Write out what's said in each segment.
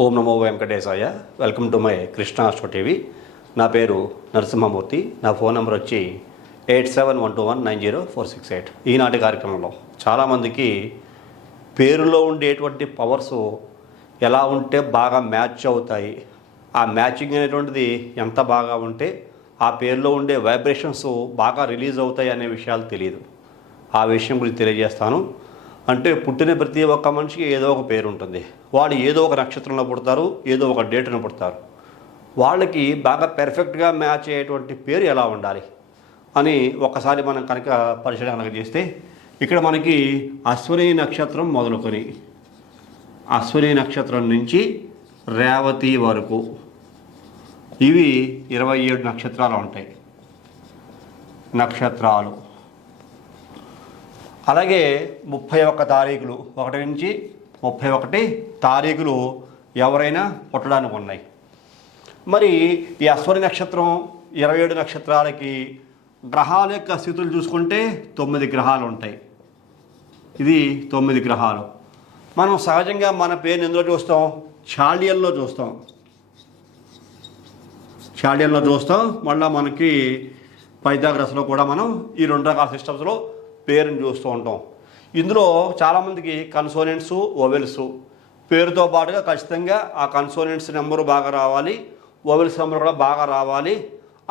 ఓం నమో వెంకటేశాయ. Welcome to my Krishna astro TV. నా పేరు నరసింహమూర్తి. నా ఫోన్ నెంబర్ వచ్చి 8712190468. ఈనాటి కార్యక్రమంలో చాలామందికి పేరులో ఉండేటువంటి పవర్స్ ఎలా ఉంటే బాగా మ్యాచ్ అవుతాయి, ఆ మ్యాచింగ్ అనేటువంటిది ఎంత బాగా ఉంటే ఆ పేరులో ఉండే వైబ్రేషన్స్ బాగా రిలీజ్ అవుతాయి అనే విషయాలు తెలియదు. ఆ విషయం గురించి తెలియజేస్తాను. అంటే పుట్టిన ప్రతి ఒక్క మనిషికి ఏదో ఒక పేరు ఉంటుంది. వాళ్ళు ఏదో ఒక నక్షత్రంలో పుడతారు, ఏదో ఒక డేట్ను పుడతారు. వాళ్ళకి బాగా పెర్ఫెక్ట్గా మ్యాచ్ అయ్యేటువంటి పేరు ఎలా ఉండాలి అని ఒకసారి మనం కనుక పరిశీలన చేస్తే, ఇక్కడ మనకి అశ్విని నక్షత్రం మొదలుకొని అశ్విని నక్షత్రం నుంచి రేవతి వరకు ఇవి 27 నక్షత్రాలు ఉంటాయి. నక్షత్రాలు అలాగే 31 తారీఖులు, 1 నుంచి 31 తారీఖులు ఎవరైనా పుట్టడానికి ఉన్నాయి. మరి ఈ అశ్విని నక్షత్రం 27 నక్షత్రాలకి గ్రహాల యొక్క స్థితులు చూసుకుంటే 9 గ్రహాలు ఉంటాయి. ఇది 9 గ్రహాలు. మనం సహజంగా మన పేరుని ఎందులో చూస్తాం? చాల్డియన్లో చూస్తాం. చాల్డియన్లో చూస్తాం. మళ్ళీ మనకి పైథాగరస్లో కూడా మనం ఈ 2 రకాల సిస్టమ్స్లో పేరుని చూస్తూ ఉంటాం. ఇందులో చాలామందికి కన్సోనెంట్స్, వొవెల్స్ పేరుతో పాటుగా ఖచ్చితంగా ఆ కన్సోనెంట్స్ నెంబరు బాగా రావాలి, వొవెల్స్ నెంబర్ కూడా బాగా రావాలి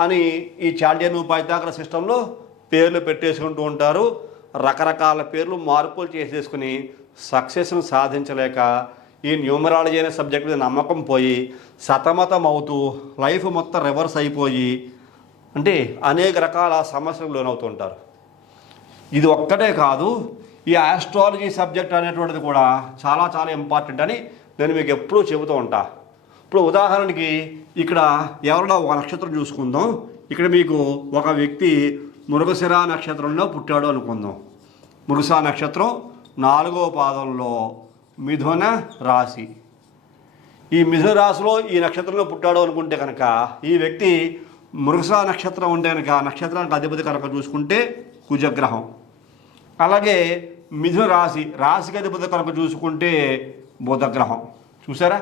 అని ఈ చాల్డియన్ పైథాగరస్ సిస్టంలో పేర్లు పెట్టేసుకుంటూ ఉంటారు. రకరకాల పేర్లు మార్పులు చేసేసుకుని సక్సెస్ను సాధించలేక ఈ న్యూమరాలజీ అనే సబ్జెక్ట్ మీద నమ్మకం పోయి సతమతం అవుతూ లైఫ్ మొత్తం రివర్స్ అయిపోయి అంటే అనేక రకాల సమస్యలకు లోనవుతుంటారు. ఇది ఒక్కటే కాదు, ఈ ఆస్ట్రాలజీ సబ్జెక్ట్ అనేటువంటిది కూడా చాలా చాలా ఇంపార్టెంట్ అని నేను మీకు ఎప్పుడూ చెబుతూ ఉంటా. ఇప్పుడు ఉదాహరణకి ఇక్కడ ఎవరైనా ఒక నక్షత్రం చూసుకుందాం. ఇక్కడ మీకు ఒక వ్యక్తి మృగశిర నక్షత్రంలో పుట్టాడు అనుకుందాం. మృగశిర నక్షత్రం 4వ పాదంలో మిథున రాశి. ఈ మిథున రాశిలో ఈ నక్షత్రంలో పుట్టాడు అనుకుంటే కనుక ఈ వ్యక్తి మృగశిర నక్షత్రం ఉంటే కనుక నక్షత్రానికి అధిపతి కనుక చూసుకుంటే కుజగ్రహం. అలాగే మిథున రాశికి అధిపతి కనుక చూసుకుంటే బుధగ్రహం. చూసారా,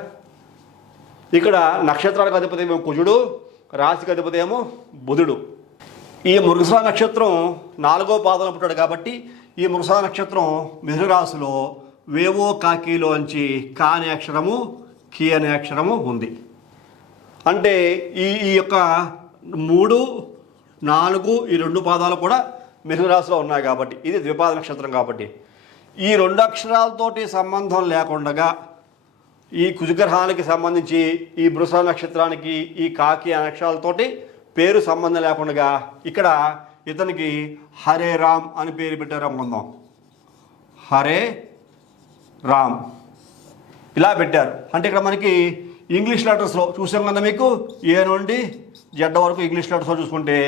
ఇక్కడ నక్షత్రాలకు అధిపతి ఏమో కుజుడు, రాశికి అధిపతి ఏమో బుధుడు. ఈ మృగశిర నక్షత్రం 4వ పాదంలో పుట్టాడు కాబట్టి ఈ మృగశిర నక్షత్రం మిథున రాశిలో వేవో కాకిలోంచి కా అనే అక్షరము, కీ అనే అక్షరము ఉంది. అంటే ఈ యొక్క 3, 4 ఈ 2 పాదాలు కూడా మిథున రాశిలో ఉన్నాయి కాబట్టి ఇది ద్విపాద నక్షత్రం. కాబట్టి ఈ 2 అక్షరాలతోటి సంబంధం లేకుండా ఈ కుజగ్రహానికి సంబంధించి ఈ వృషభ నక్షత్రానికి ఈ కాకి అక్షరాలతోటి పేరు సంబంధం లేకుండా ఇక్కడ ఇతనికి హరే రామ్ అని పేరు పెట్టారు అనుకుందాం. హరే రామ్ ఇలా పెట్టారు. అంటే ఇక్కడ మనకి ఇంగ్లీష్ లెటర్స్లో చూసాం కదా, మీకు ఏ నుండి జెడ్ వరకు ఇంగ్లీష్ లెటర్స్లో చూసుకుంటే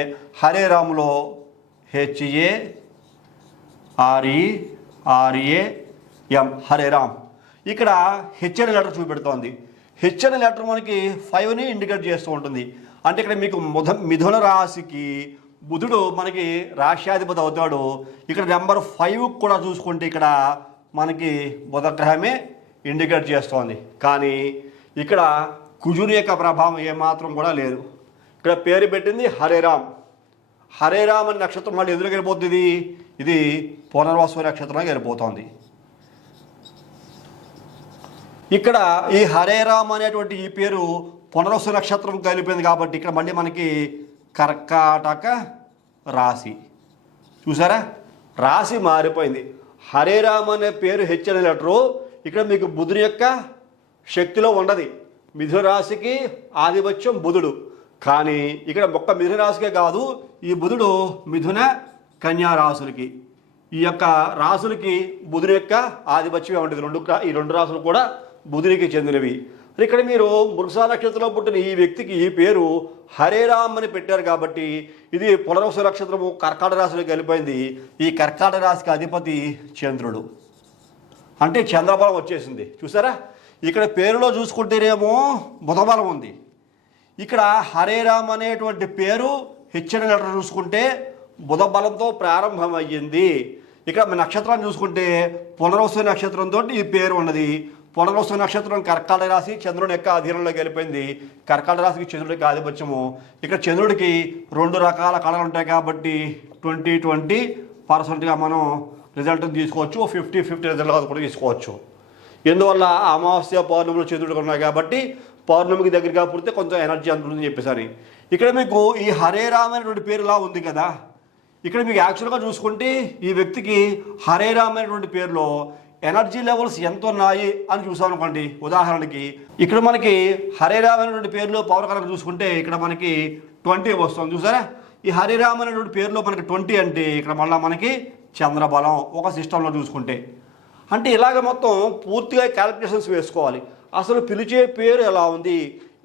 హరే రామ్లో HARERAM హరే రామ్. ఇక్కడ హెచ్ అనే లెటర్ చూపెడుతోంది. హెచ్ అనే లెటర్ మనకి 5ని ఇండికేట్ చేస్తూ ఉంటుంది. అంటే ఇక్కడ మీకు మిథున రాశికి బుధుడు మనకి రాశ్యాధిపతి అవుతాడు. ఇక్కడ నెంబర్ 5 కూడా చూసుకుంటే ఇక్కడ మనకి బుధగ్రహమే ఇండికేట్ చేస్తోంది. కానీ ఇక్కడ కుజుని యొక్క ప్రభావం ఏమాత్రం కూడా లేదు. ఇక్కడ పేరు పెట్టింది హరే రామ్. హరే రామ్ అనే నక్షత్రం మళ్ళీ ఎదురుగా వెళ్ళిపోతుంది. ఇది పునర్వసు నక్షత్రంగా వెళ్ళిపోతుంది. ఇక్కడ ఈ హరే రామ్ అనేటువంటి ఈ పేరు పునర్వసు నక్షత్రం కలిపింది కాబట్టి ఇక్కడ మళ్ళీ మనకి కర్కాటక రాశి. చూసారా, రాశి మారిపోయింది. హరే రామ్ అనే పేరు హెచ్ అనే లెటరు ఇక్కడ మీకు బుధుని యొక్క శక్తిలో ఉండదు. మిథున రాశికి ఆధిపత్యం బుధుడు. కానీ ఇక్కడ ఒక్క మిథున రాశికే కాదు, ఈ బుధుడు మిథున కన్యా రాశులకి ఈ యొక్క రాశులకి బుధుని యొక్క ఆధిపత్యమే ఉంటుంది. ఈ 2 రాశులు కూడా బుధునికి చెందినవి. ఇక్కడ మీరు మృగశిర నక్షత్రంలో పుట్టిన ఈ వ్యక్తికి ఈ పేరు హరే రామ్ అని పెట్టారు కాబట్టి ఇది పునర్వసు నక్షత్రము కర్కాటక రాశిలోకి వెళ్ళిపోయింది. ఈ కర్కాటక రాశికి అధిపతి చంద్రుడు. అంటే చంద్రబలం వచ్చేసింది. చూసారా, ఇక్కడ పేరులో చూసుకుంటేనేమో బుధబలం ఉంది. ఇక్కడ హరే రామ్ అనేటువంటి పేరు హెచ్చన లెటర్ చూసుకుంటే బుధ బలంతో ప్రారంభమయ్యింది. ఇక్కడ నక్షత్రాన్ని చూసుకుంటే పునర్వసు నక్షత్రంతో ఈ పేరు ఉన్నది. పునర్వసు నక్షత్రం కర్కాటక రాశి చంద్రుని యొక్క అధీనంలోకి వెళ్ళిపోయింది. కర్కాటక రాశికి చంద్రుడికి ఆధిపత్యము. ఇక్కడ చంద్రుడికి 2 రకాల కళలు ఉంటాయి కాబట్టి 20% మనం రిజల్ట్ తీసుకోవచ్చు. 50-50 రిజల్ట్ కూడా తీసుకోవచ్చు. ఎందువల్ల అమావాస్య పౌర్ణమిలో చంద్రుడికి ఉన్నాయి కాబట్టి పౌర్ణమికి దగ్గరగా పుడితే కొంచెం ఎనర్జీ అందుతుందని చెప్పేసరి. ఇక్కడ మీకు ఈ హరే రామ్ అనేటువంటి పేరు ఇలా ఉంది కదా, ఇక్కడ మీకు యాక్చువల్గా చూసుకుంటే ఈ వ్యక్తికి హరే రామ్ అనేటువంటి పేరులో ఎనర్జీ లెవెల్స్ ఎంత ఉన్నాయి అని చూసాం అనుకోండి. ఉదాహరణకి ఇక్కడ మనకి హరే రామ్ అనేటువంటి పేరులో పవర్ కనుక చూసుకుంటే ఇక్కడ మనకి 20 వస్తుంది చూసారా. ఈ హరే రామ్ అనేటువంటి పేరులో మనకి 20 అంటే ఇక్కడ మళ్ళీ మనకి చంద్రబలం ఒక సిస్టంలో చూసుకుంటే. అంటే ఇలాగ మొత్తం పూర్తిగా క్యాలిక్యులేషన్స్ వేసుకోవాలి. అసలు పిలిచే పేరు ఎలా ఉంది,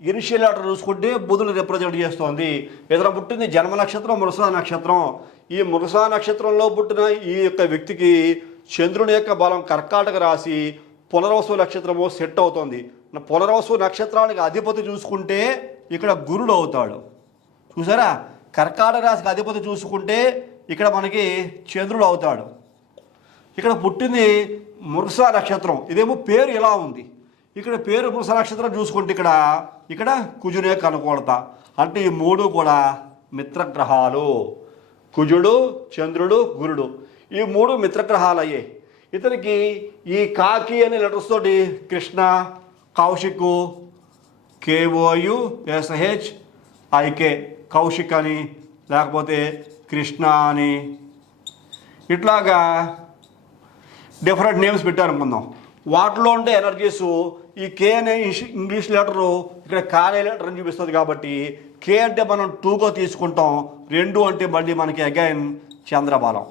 ఇనిషియల్ లెటర్ చూసుకుంటే బుధుడు రిప్రజెంట్ చేస్తోంది. ఇతర పుట్టింది జన్మ నక్షత్రం మృగశిర నక్షత్రం. ఈ మృగశిర నక్షత్రంలో పుట్టిన ఈ యొక్క వ్యక్తికి చంద్రుని యొక్క బలం కర్కాటక రాశి పునర్వసు నక్షత్రము సెట్ అవుతుంది. పునర్వసు నక్షత్రానికి అధిపతి చూసుకుంటే ఇక్కడ గురుడు అవుతాడు చూసారా. కర్కాటక రాశికి అధిపతి చూసుకుంటే ఇక్కడ మనకి చంద్రుడు అవుతాడు. ఇక్కడ పుట్టింది మృగశిర నక్షత్రం, ఇదేమో పేరు ఇలా ఉంది. ఇక్కడ పేరు మృగశిర నక్షత్రం చూసుకుంటే ఇక్కడ కుజుని యొక్క అనుకూలత. అంటే ఈ 3 కూడా మిత్రగ్రహాలు. కుజుడు, చంద్రుడు, గురుడు ఈ 3 మిత్రగ్రహాలు అయ్యాయి. ఇతనికి ఈ కాకి అనే లెటర్స్ తోటి కృష్ణ, కౌశిక్, KOUSHIK కౌశిక్ అని, లేకపోతే కృష్ణ అని ఇట్లాగా డిఫరెంట్ నేమ్స్ పెట్టారనుకుందాం. వాటిలో ఉండే ఎనర్జీస్ ఈ కే అనే ఇంగ్లీష్ లెటరు ఇక్కడ కానే లెటర్ అని చూపిస్తుంది కాబట్టి కే అంటే మనం 2గా తీసుకుంటాం. 2 అంటే మళ్ళీ మనకి అగైన్ చంద్రబలం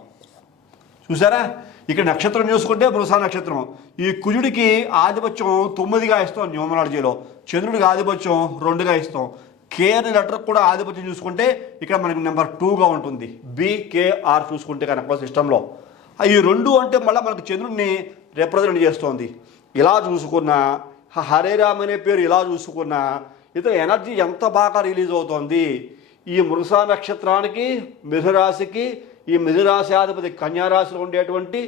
చూసారా. ఇక్కడ నక్షత్రం చూసుకుంటే మృగశిర నక్షత్రం. ఈ కుజుడికి ఆధిపత్యం 9గా ఇస్తాం న్యూమరాలజీలో, చంద్రుడికి ఆధిపత్యం 2గా ఇస్తాం. కే అనే లెటర్ కూడా ఆధిపత్యం చూసుకుంటే ఇక్కడ మనకి నెంబర్ 2గా ఉంటుంది. BKR చూసుకుంటే కనుక సిస్టంలో ఈ 2 అంటే మళ్ళీ మనకు చంద్రుడిని రిప్రజెంట్ చేస్తోంది. ఇలా చూసుకున్న హరే రామ్ అనే పేరు ఇలా చూసుకున్న ఇతర ఎనర్జీ ఎంత బాగా రిలీజ్ అవుతోంది. ఈ మృగశిర నక్షత్రానికి మిథునరాశికి ఈ మిథునరాశి అధిపతి కన్యారాశిలో ఉండేటువంటి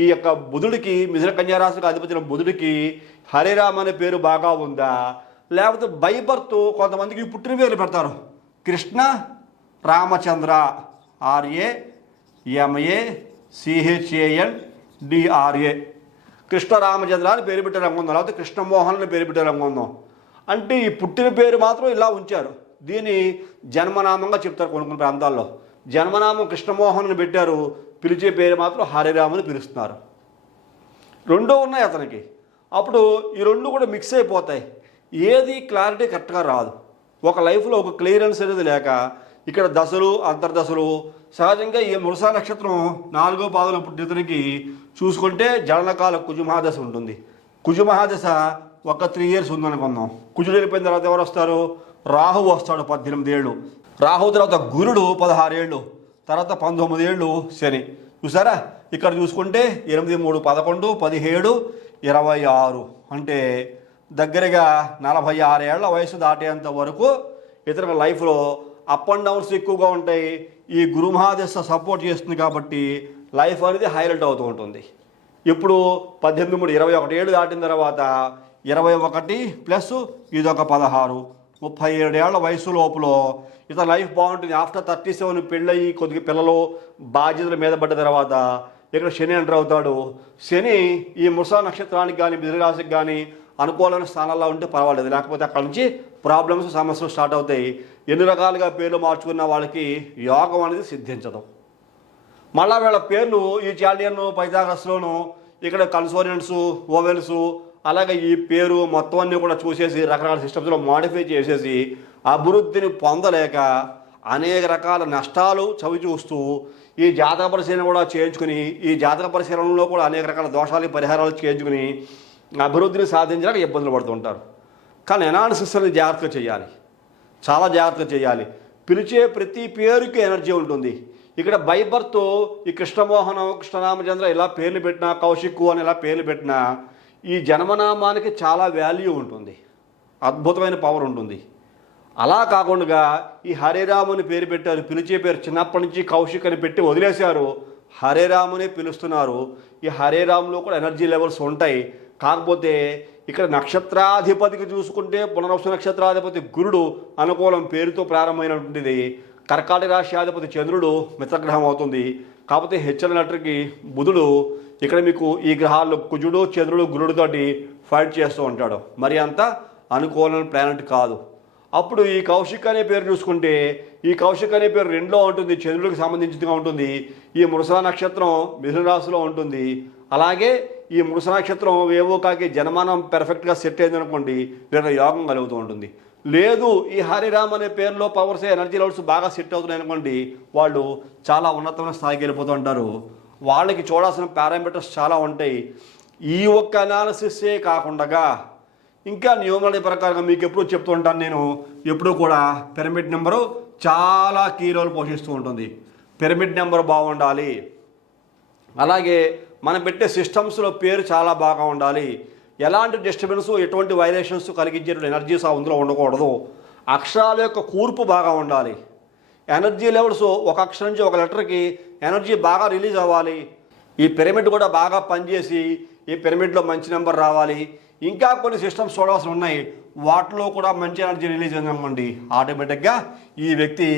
ఈ యొక్క బుధుడికి మిథున కన్యారాశికి అధిపతి బుధుడికి హరే రామ్ అనే పేరు బాగా ఉందా, లేకపోతే బై బర్త్ కొంతమందికి పుట్టిన పేర్లు పెడతారు. కృష్ణ రామచంద్ర RAMACHANDRA కృష్ణ రామచంద్ర అని పేరు పెట్టే రంగం ఉందాం, లేకపోతే కృష్ణమోహన్ అని పేరు పెట్టే రంగం ఉందాం. అంటే ఈ పుట్టిన పేరు మాత్రం ఇలా ఉంచారు. దీన్ని జన్మనామంగా చెప్తారు కొన్ని ప్రాంతాల్లో. జన్మనామం కృష్ణమోహన్ అని పెట్టారు, పిలిచే పేరు మాత్రం హరిరామ్ అని పిలుస్తున్నారు. 2 ఉన్నాయి అతనికి. అప్పుడు ఈ 2 కూడా మిక్స్ అయిపోతాయి. ఏది క్లారిటీ కరెక్ట్గా రాదు. ఒక లైఫ్లో ఒక క్లియరెన్స్ అనేది లేక ఇక్కడ దశలు అంతర్దశలు సహజంగా ఈ మృగశిర నక్షత్రం 4వ పాదంలో పుట్టినతనికి చూసుకుంటే జననకాల కుజుమహాదశ ఉంటుంది. కుజుమహాదశ ఒక 3 years ఉందనుకుందాం. కుజుడు వెళ్ళిపోయిన తర్వాత ఎవరు వస్తారు? రాహువు వస్తాడు 18 ఏళ్ళు. రాహువు తర్వాత గురుడు 16 ఏళ్ళు, తర్వాత 19 ఏళ్ళు శని. చూసారా ఇక్కడ చూసుకుంటే 8, 3, 11, 17, 26 అంటే దగ్గరగా 46 ఏళ్ల వయసు దాటేంత వరకు ఇతర లైఫ్లో అప్ అండ్ డౌన్స్ ఎక్కువగా ఉంటాయి. ఈ గురుమహాదశ సపోర్ట్ చేస్తుంది కాబట్టి లైఫ్ అనేది హైలైట్ అవుతూ ఉంటుంది. ఇప్పుడు 18, 3, 21 ఏళ్ళు దాటిన తర్వాత 21 ప్లస్ ఇదొక 16, 37 ఏళ్ల వయసు లోపల ఇతర లైఫ్ బాగుంటుంది. ఆఫ్టర్ 37 పెళ్ళయి కొద్దిగా పిల్లలు బాధ్యతల మీద పడ్డ తర్వాత ఇక్కడ శని ఎంటర్ అవుతాడు. శని ఈ మృగశిర నక్షత్రానికి కానీ మిథునరాశికి కానీ అనుకూలమైన స్థానాల్లో ఉంటే పర్వాలేదు, లేకపోతే అక్కడ నుంచి ప్రాబ్లమ్స్ సమస్యలు స్టార్ట్ అవుతాయి. ఎన్ని రకాలుగా పేర్లు మార్చుకున్న వాళ్ళకి యోగం అనేది సిద్ధించదు. మళ్ళా వీళ్ళ పేర్లు ఈ చాలియన్ పైథాగరస్లోను ఇక్కడ కన్సోనెంట్స్ ఓవెల్స్ అలాగే ఈ పేరు మొత్తం అన్నీ కూడా చూసేసి రకరకాల సిస్టమ్స్లో మాడిఫై చేసేసి అభివృద్ధిని పొందలేక అనేక రకాల నష్టాలు చవి చూస్తూ ఈ జాతక పరిశీలన కూడా చేయించుకుని ఈ జాతక పరిశీలనలో కూడా అనేక రకాల దోషాలు పరిహారాలు చేయించుకుని అభివృద్ధిని సాధించడానికి ఇబ్బందులు పడుతుంటారు. కానీ ఎనాలిసిస్ అనేది జాగ్రత్తగా చేయాలి, చాలా జాగ్రత్తగా చేయాలి. పిలిచే ప్రతి పేరుకి ఎనర్జీ ఉంటుంది. ఇక్కడ బై బర్త్ ఈ కృష్ణమోహనం కృష్ణరామచంద్ర ఇలా పేర్లు పెట్టినా కౌశిక్ అని ఇలా పేర్లు పెట్టినా ఈ జన్మనామానికి చాలా వాల్యూ ఉంటుంది, అద్భుతమైన పవర్ ఉంటుంది. అలా కాకుండా ఈ హరిరామ్ అని పేరు పెట్టారు, పిలిచే పేరు చిన్నప్పటి నుంచి కౌశిక్ అని పెట్టి వదిలేశారు. హరే రాముని పిలుస్తున్నారు. ఈ హరే రాములో కూడా ఎనర్జీ లెవెల్స్ ఉంటాయి. కాకపోతే ఇక్కడ నక్షత్రాధిపతికి చూసుకుంటే పునర్వసు నక్షత్రాధిపతి గురుడు అనుకూలం పేరుతో ప్రారంభమైనటువంటిది. కర్కాటక రాశి అధిపతి చంద్రుడు మిత్రగ్రహం అవుతుంది. కాకపోతే హెచ్చల నటుడికి బుధుడు ఇక్కడ మీకు ఈ గ్రహాల్లో కుజుడు చంద్రుడు గురుడితోటి ఫైట్ చేస్తూ ఉంటాడు. మరి అంత అనుకూలమైన ప్లానెట్ కాదు. అప్పుడు ఈ కౌశిక్ అనే పేరు చూసుకుంటే ఈ కౌశిక్ అనే పేరు 2లో ఉంటుంది, చంద్రుడికి సంబంధించినదిగా ఉంటుంది. ఈ మృగశిర నక్షత్రం మిథున రాశిలో ఉంటుంది. అలాగే ఈ మృగశిర నక్షత్రం ఏవో కాకి జన్మనం పెర్ఫెక్ట్గా సెట్ అయింది అనుకోండి, వీళ్ళ యోగం కలుగుతూ ఉంటుంది. లేదు ఈ హరిరామ్ అనే పేరులో పవర్స్ ఎనర్జీ లెవెల్స్ బాగా సెట్ అవుతున్నాయి అనుకోండి, వాళ్ళు చాలా ఉన్నతమైన స్థాయికి వెళ్ళిపోతూ ఉంటారు. వాళ్ళకి చూడాల్సిన పారామీటర్స్ చాలా ఉంటాయి. ఈ ఒక్క అనాలిసిస్సే కాకుండా ఇంకా న్యూమరాలజీ ప్రకారంగా మీకు ఎప్పుడూ చెప్తూ ఉంటాను నేను, ఎప్పుడూ కూడా పిరమిడ్ నెంబరు చాలా కీ రోల్ పోషిస్తూ ఉంటుంది. పిరమిడ్ నెంబర్ బాగుండాలి. అలాగే మనం పెట్టే సిస్టమ్స్లో పేరు చాలా బాగా ఉండాలి. ఎలాంటి డిస్టర్బెన్స్ ఎటువంటి వైలేషన్స్ కలిగించేటువంటి ఎనర్జీస్ అందులో ఉండకూడదు. అక్షరాల యొక్క కూర్పు బాగా ఉండాలి. ఎనర్జీ లెవెల్స్ ఒక అక్షరం నుంచి ఒక లెటర్కి ఎనర్జీ బాగా రిలీజ్ అవ్వాలి. ఈ పిరమిడ్ కూడా బాగా పనిచేసి ఈ పిరమిడ్లో మంచి నెంబర్ రావాలి. ఇంకా కొన్ని సిస్టమ్స్ చూడాల్సి ఉన్నాయి, వాటిలో కూడా మంచి ఎనర్జీ రిలీజ్ అయిందనుకోండి, ఆటోమేటిక్గా ఈ వ్యక్తి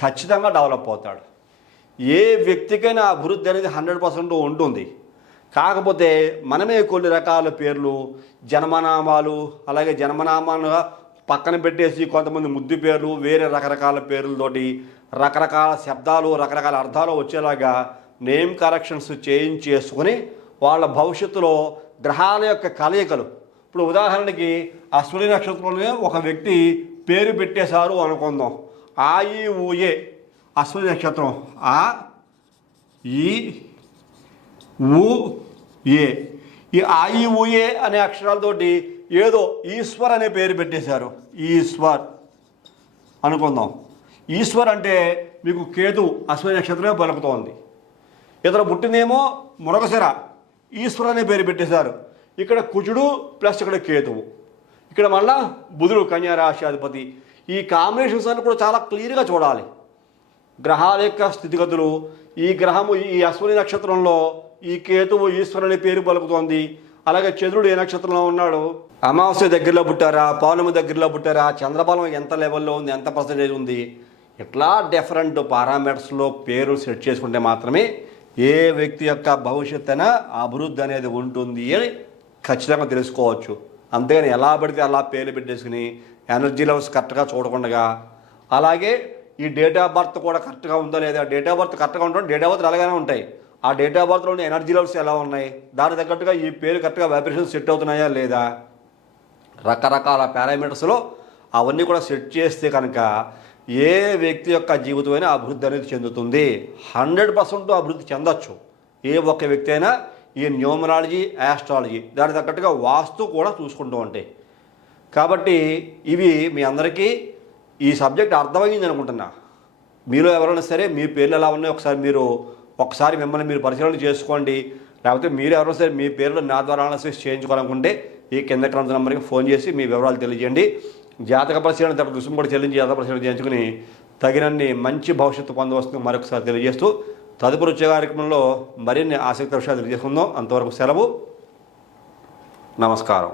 ఖచ్చితంగా డెవలప్ అవుతాడు. ఏ వ్యక్తికైనా అభివృద్ధి అనేది 100% ఉంటుంది. కాకపోతే మనమే కొన్ని రకాల పేర్లు జన్మనామాలు అలాగే జన్మనామాలుగా పక్కన పెట్టేసి కొంతమంది ముద్దు పేర్లు వేరే రకరకాల పేర్లతోటి రకరకాల శబ్దాలు రకరకాల అర్థాలు వచ్చేలాగా నేమ్ కరెక్షన్స్ చేసుకుని వాళ్ళ భవిష్యత్తులో గ్రహాల యొక్క కలయికలు, ఇప్పుడు ఉదాహరణకి అశ్విని నక్షత్రంలోనే ఒక వ్యక్తి పేరు పెట్టేశారు అనుకుందాం, ఆ ఈ ఊఏ అశ్విని నక్షత్రం, ఆ ఈ ఊ ఏ, ఈ ఆ ఈ ఊఏ అనే అక్షరాలతోటి ఏదో ఈశ్వర్ అనే పేరు పెట్టేశారు. ఈశ్వర్ అనుకుందాం. ఈశ్వర్ అంటే మీకు కేతు అశ్విని నక్షత్రమే పలుకుతోంది. ఇతను పుట్టిందేమో మృగశిర, ఈశ్వర్ అనే పేరు పెట్టేశారు. ఇక్కడ కుజుడు ప్లస్ ఇక్కడ కేతువు, ఇక్కడ మళ్ళా బుధుడు కన్యా రాశి అధిపతి. ఈ కాంబినేషన్స్ అన్ని కూడా చాలా క్లియర్గా చూడాలి. గ్రహాల యొక్క స్థితిగతులు, ఈ గ్రహము ఈ అశ్విని నక్షత్రంలో ఈ కేతువు ఈశ్వరు అనే పేరు పలుకుతోంది. అలాగే చంద్రుడు ఏ నక్షత్రంలో ఉన్నాడు, అమావాస్య దగ్గరలో పుట్టారా, పౌర్ణమి దగ్గరలో పుట్టారా, చంద్రబలం ఎంత లెవెల్లో ఉంది, ఎంత పర్సెంటేజ్ ఉంది, ఇట్లా డిఫరెంట్ పారామీటర్స్లో పేరు సెట్ చేసుకుంటే మాత్రమే ఏ వ్యక్తి యొక్క భవిష్యత్తు అయినా అభివృద్ధి అనేది ఉంటుంది అని ఖచ్చితంగా తెలుసుకోవచ్చు. అంతేగాని ఎలా పడితే అలా పేర్లు పెట్టేసుకుని ఎనర్జీ లెవెల్స్ కరెక్ట్గా చూడకుండా, అలాగే ఈ డేట్ ఆఫ్ బర్త్ కూడా కరెక్ట్గా ఉందా లేదా, డేట్ ఆఫ్ బర్త్ కరెక్ట్గా ఉంటుంది, డేట్ ఆఫ్ బర్త్ అలాగే ఉంటాయి. ఆ డేట్ ఆఫ్ బర్త్లో ఉండే ఎనర్జీ లెవెల్స్ ఎలా ఉన్నాయి, దానికి తగ్గట్టుగా ఈ పేరు కరెక్ట్గా వైబ్రేషన్స్ సెట్ అవుతున్నాయా లేదా, రకరకాల పారామీటర్స్లో అవన్నీ కూడా సెట్ చేస్తే కనుక ఏ వ్యక్తి యొక్క జీవితమైనా అభివృద్ధి అనేది చెందుతుంది. 100% అభివృద్ధి చెందొచ్చు ఏ ఒక్క వ్యక్తి అయినా. ఈ న్యూమరాలజీ ఆస్ట్రాలజీ దానికి తగ్గట్టుగా వాస్తు కూడా చూసుకుంటూ ఉంటాయి. కాబట్టి ఇవి మీ అందరికీ ఈ సబ్జెక్ట్ అర్థమైంది అనుకుంటున్నా. మీలో ఎవరైనా సరే మీ పేర్లు ఎలా ఉన్నాయో ఒకసారి మిమ్మల్ని మీరు పరిశీలన చేసుకోండి. లేకపోతే మీరు ఎవరైనా సరే మీ పేర్లు నా ద్వారా అనాలిసిస్ చేయించుకోవాలనుకుంటే ఈ కింద క్రమ నెంబర్కి ఫోన్ చేసి మీ వివరాలు తెలియజేయండి. జాతక పరిశీలన తగ్గ రుసుము కూడా చెల్లించి జాతక పరిశీలన చేయించుకుని తగినన్ని మంచి భవిష్యత్తు పొందవస్తుందని మరొకసారి తెలియజేస్తూ తదుపరి వచ్చే కార్యక్రమంలో మరిన్ని ఆసక్తి విషయాలు తెలియజేసుకుందాం. అంతవరకు సెలవు. నమస్కారం.